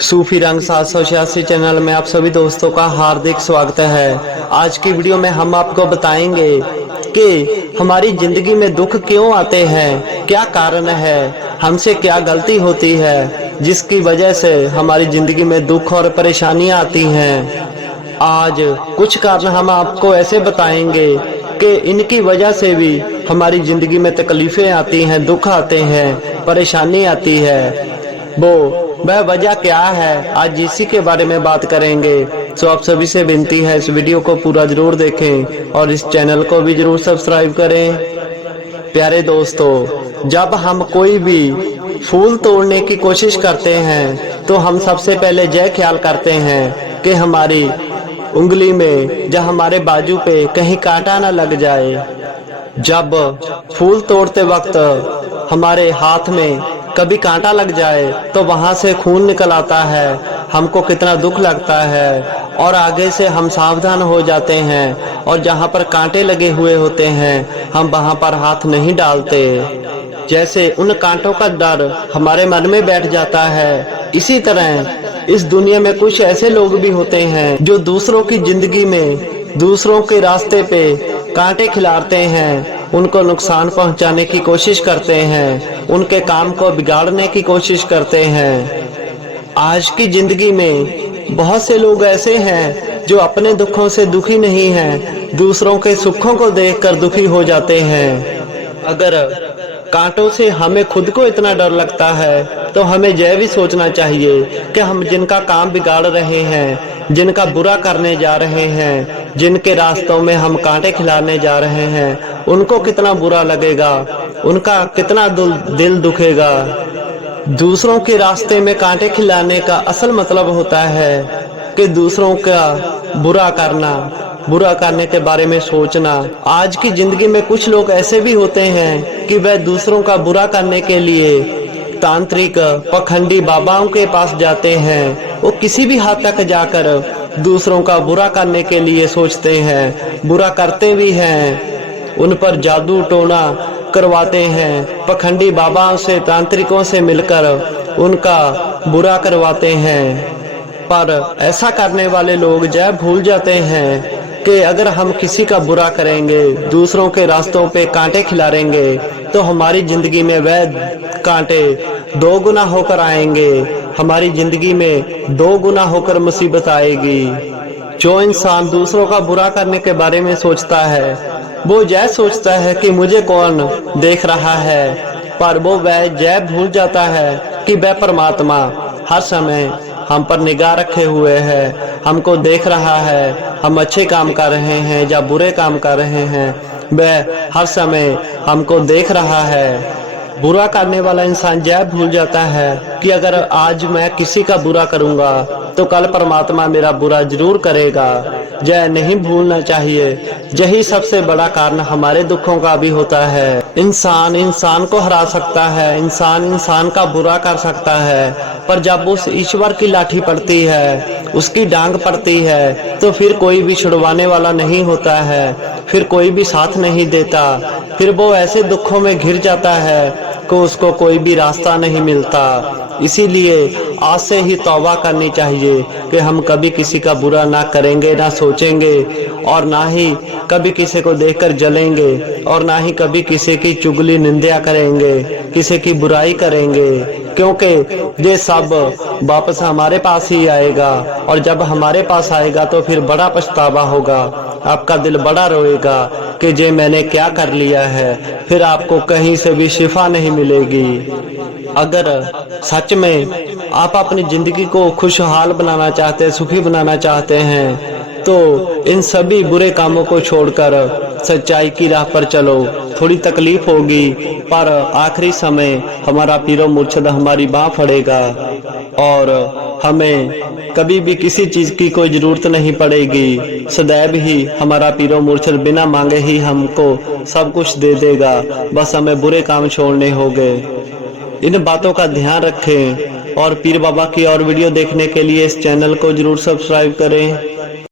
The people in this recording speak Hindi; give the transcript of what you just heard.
सूफी रंग 786 चैनल में आप सभी दोस्तों का हार्दिक स्वागत है। आज की वीडियो में हम आपको बताएंगे कि हमारी जिंदगी में दुख क्यों आते हैं, क्या कारण है, हमसे क्या गलती होती है जिसकी वजह से हमारी जिंदगी में दुख और परेशानियां आती हैं। आज कुछ कारण हम आपको ऐसे बताएंगे कि इनकी वजह से भी हमारी जिंदगी में तकलीफें आती हैं, दुख आते हैं, परेशानी आती है। वह वजह क्या है, आज इसी के बारे में बात करेंगे। तो आप सभी से विनती है इस वीडियो को पूरा जरूर देखें और इस चैनल को भी जरूर सब्सक्राइब करें। प्यारे दोस्तों, जब हम कोई भी फूल तोड़ने की कोशिश करते हैं तो हम सबसे पहले यह ख्याल करते हैं कि हमारी उंगली में या हमारे बाजू पे कहीं कांटा ना लग जाए। जब फूल तोड़ते वक्त हमारे हाथ में कभी कांटा लग जाए तो वहां से खून निकल आता है, हमको कितना दुख लगता है और आगे से हम सावधान हो जाते हैं और जहां पर कांटे लगे हुए होते हैं हम वहां पर हाथ नहीं डालते। जैसे उन कांटों का डर हमारे मन में बैठ जाता है, इसी तरह इस दुनिया में कुछ ऐसे लोग भी होते हैं जो दूसरों की जिंदगी में, दूसरों के रास्ते पे कांटे खिलाते हैं, उनको नुकसान पहुंचाने की कोशिश करते हैं, उनके काम को बिगाड़ने की कोशिश करते हैं। आज की जिंदगी में बहुत से लोग ऐसे हैं जो अपने दुखों से दुखी नहीं हैं, दूसरों के सुखों को देखकर दुखी हो जाते हैं। अगर कांटों से हमें खुद को इतना डर लगता है तो हमें यह भी सोचना चाहिए कि हम जिनका काम बिगाड़ रहे हैं, जिनका बुरा करने जा रहे हैं, जिनके रास्तों में हम कांटे खिलाने जा रहे हैं, उनको कितना बुरा लगेगा, उनका कितना दिल दुखेगा। दूसरों के रास्ते में कांटे खिलाने का असल मतलब होता है कि दूसरों का बुरा करना, बुरा करने के बारे में सोचना। आज की जिंदगी में कुछ लोग ऐसे भी होते हैं कि वह दूसरों का बुरा करने के लिए तांत्रिक पखंडी बाबाओं के पास जाते हैं। वो किसी भी हद तक जाकर दूसरों का बुरा करने के लिए सोचते हैं, बुरा करते भी हैं, उन पर जादू टोना करवाते हैं, पखंडी बाबाओं से, तांत्रिकों से मिलकर उनका बुरा करवाते हैं। पर ऐसा करने वाले लोग यह भूल जाते हैं कि अगर हम किसी का बुरा करेंगे, दूसरों के रास्तों पे कांटे खिलाएंगे तो हमारी जिंदगी में वह कांटे दो गुना होकर आएंगे, हमारी जिंदगी में दो गुना होकर मुसीबत आएगी। जो इंसान दूसरों का बुरा करने के बारे में सोचता है वो यह सोचता है कि मुझे कौन देख रहा है, पर वो वह यह भूल जाता है कि वह परमात्मा हर समय हम पर निगाह रखे हुए है, हमको देख रहा है, हम अच्छे काम कर रहे हैं या बुरे काम कर रहे हैं, वह हर समय हमको देख रहा है। बुरा करने वाला इंसान यह भूल जाता है कि अगर आज मैं किसी का बुरा करूंगा तो कल परमात्मा मेरा बुरा जरूर करेगा। यह नहीं भूलना चाहिए। यही सबसे बड़ा कारण हमारे दुखों का भी होता है। इंसान इंसान को हरा सकता है, इंसान इंसान का बुरा कर सकता है, पर जब उस ईश्वर की लाठी पड़ती है, उसकी डांग पड़ती है, तो फिर कोई भी छुड़वाने वाला नहीं होता है, फिर कोई भी साथ नहीं देता, फिर वो ऐसे दुखों में घिर जाता है कि उसको कोई भी रास्ता नहीं मिलता। इसीलिए आज से ही तौबा करनी चाहिए कि हम कभी किसी का बुरा ना करेंगे, ना सोचेंगे, और ना ही कभी किसी को देखकर जलेंगे, और ना ही कभी किसी की चुगली निंदा करेंगे, किसी की बुराई करेंगे, क्योंकि ये सब वापस हमारे पास ही आएगा और जब हमारे पास आएगा तो फिर बड़ा पछतावा होगा, आपका दिल बड़ा रोएगा कि जे मैंने क्या कर लिया है, फिर आपको कहीं से भी शिफा नहीं मिलेगी। अगर सच में आप अपनी जिंदगी को खुशहाल बनाना चाहते हैं, सुखी बनाना चाहते हैं, तो इन सभी बुरे कामों को छोड़कर सच्चाई की राह पर चलो। थोड़ी तकलीफ होगी पर आखिरी समय हमारा पीरो मुर्शिद हमारी बाह फड़ेगा और हमें कभी भी किसी चीज की कोई जरूरत नहीं पड़ेगी। सदैव ही हमारा पीरो मुर्शिद बिना मांगे ही हमको सब कुछ दे देगा, बस हमें बुरे काम छोड़ने होंगे। इन बातों का ध्यान रखें और पीर बाबा की और वीडियो देखने के लिए इस चैनल को जरूर सब्सक्राइब करें।